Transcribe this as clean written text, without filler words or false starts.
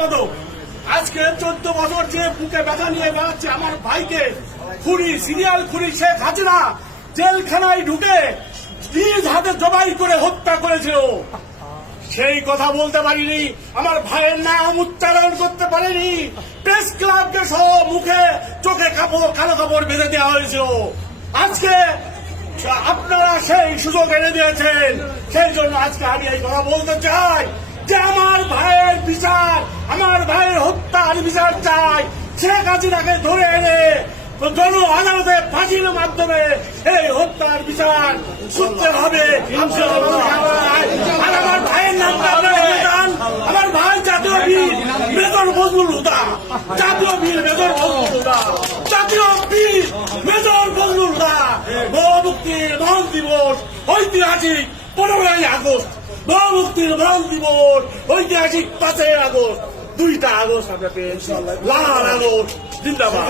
সম্পাদক। আজকে 14 বছর যে বুকে ব্যথা নিয়ে বেড়াচ্ছে আমার ভাইকে খুনি, সিরিয়াল খুনি শেখ হাসিনা জেলখানায় ঢুকে নিজ হাতে জবাই করে হত্যা করেছিল। সেই কথা বলতে পারিনি, আমার ভাইয়ের নাম উচ্চারণ করতে পারিনি। প্রেস ক্লাবকে সহ মুখে চোখে কালো কাপড় বেঁধে দেওয়া হয়েছিল। আজকে আপনারা সেই সুযোগ এনে দিয়েছেন, সেই জন্য আজকে আমি এই কথা বলতে চাই যে আমার ভাইয়ের বিচার, আমার ভাইয়ের হত্যার বিচার চাই। শেখ হাসিনাকে ধরে এনে জন আদালতে ফাঁসির মাধ্যমে এই হত্যার বিচার শুনতে হবে। আর আমার ভাইয়ের নামটা আপনারা জান, আমার ভাই জাতীয় বীর মেজর ফজলুল হুদা, জাতীয় বীর মেজর ফজলুল হুদা, জাতীয় বীর মেজর ফজলুল হুদা। মুক্তির মহান দিবস ঐতিহাসিক 15ই আগস্ট, মুক্তির মহান দিবস ঐতিহাসিক 5ই আগস্ট, 2টা আগস্ট আমরা পেয়েছি। লাল আগস্ট জিন্দাবাদ।